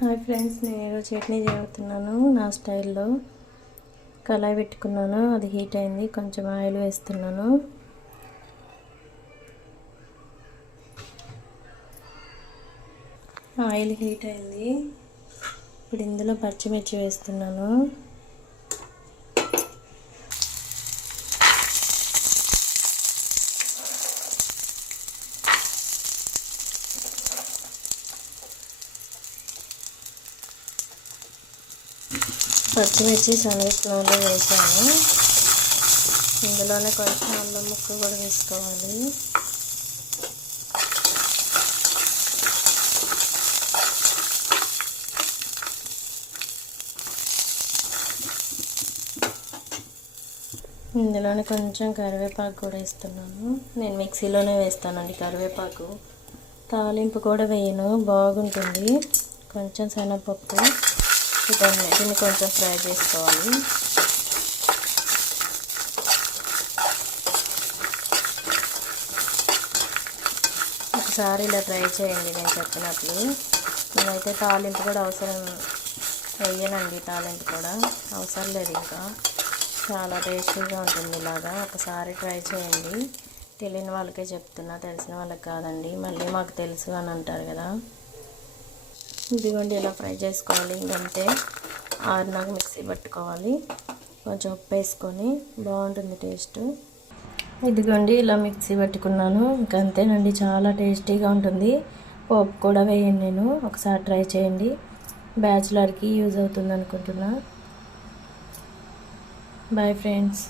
Hi friends, నేను చట్నీ చేస్తున్నాను నా స్టైల్లో. కళాయి పెట్టుకున్నాను, అది హీట్ అయింది. కొంచెం ఆయిల్ వేస్తున్నాను. ఆయిల్ హీట్ అయింది. ఇప్పుడు ఇందులో పచ్చిమిర్చి వేస్తున్నాను. పచ్చిమిర్చి శనగలో వేసాను. ఇందులోనే కొంచెం అల్లం ముక్క కూడా వేసుకోవాలి. ఇందులోనే కొంచెం కరివేపాకు కూడా వేస్తున్నాను. నేను మిక్సీలోనే వేస్తానండి కరివేపాకు. తాలింపు కూడా వేయను, బాగుంటుంది. కొంచెం శనగపప్పు, దీన్ని కొంచెం ఫ్రై చేసుకోవాలి. ఒకసారి ఇలా ట్రై చేయండి నేను చెప్పినట్లు. నేనైతే తాలింపు కూడా అవసరం వేయనండి, తాలింపు కూడా అవసరం లేదు. ఇంకా చాలా టేస్టీగా ఉంటుంది ఇలాగా. ఒకసారి ట్రై చేయండి. తెలియని వాళ్ళకే చెప్తున్నా, తెలిసిన వాళ్ళకి కాదండి. మళ్ళీ మాకు తెలుసు అని అంటారు కదా. ఇదిగోండి ఇలా ఫ్రై చేసుకోవాలి. ఇంకంతే, ఆరినాక మిక్సీ పట్టుకోవాలి. కొంచెం ఉప్పు వేసుకొని బాగుంటుంది టేస్ట్. ఇదిగోండి ఇలా మిక్సీ పట్టుకున్నాను. ఇంకంతేనండి, చాలా టేస్టీగా ఉంటుంది. పోపు కూడా వేయండి. నేను ఒకసారి ట్రై చేయండి. బ్యాచిలర్కి యూజ్ అవుతుంది అనుకుంటున్నా. Bye friends.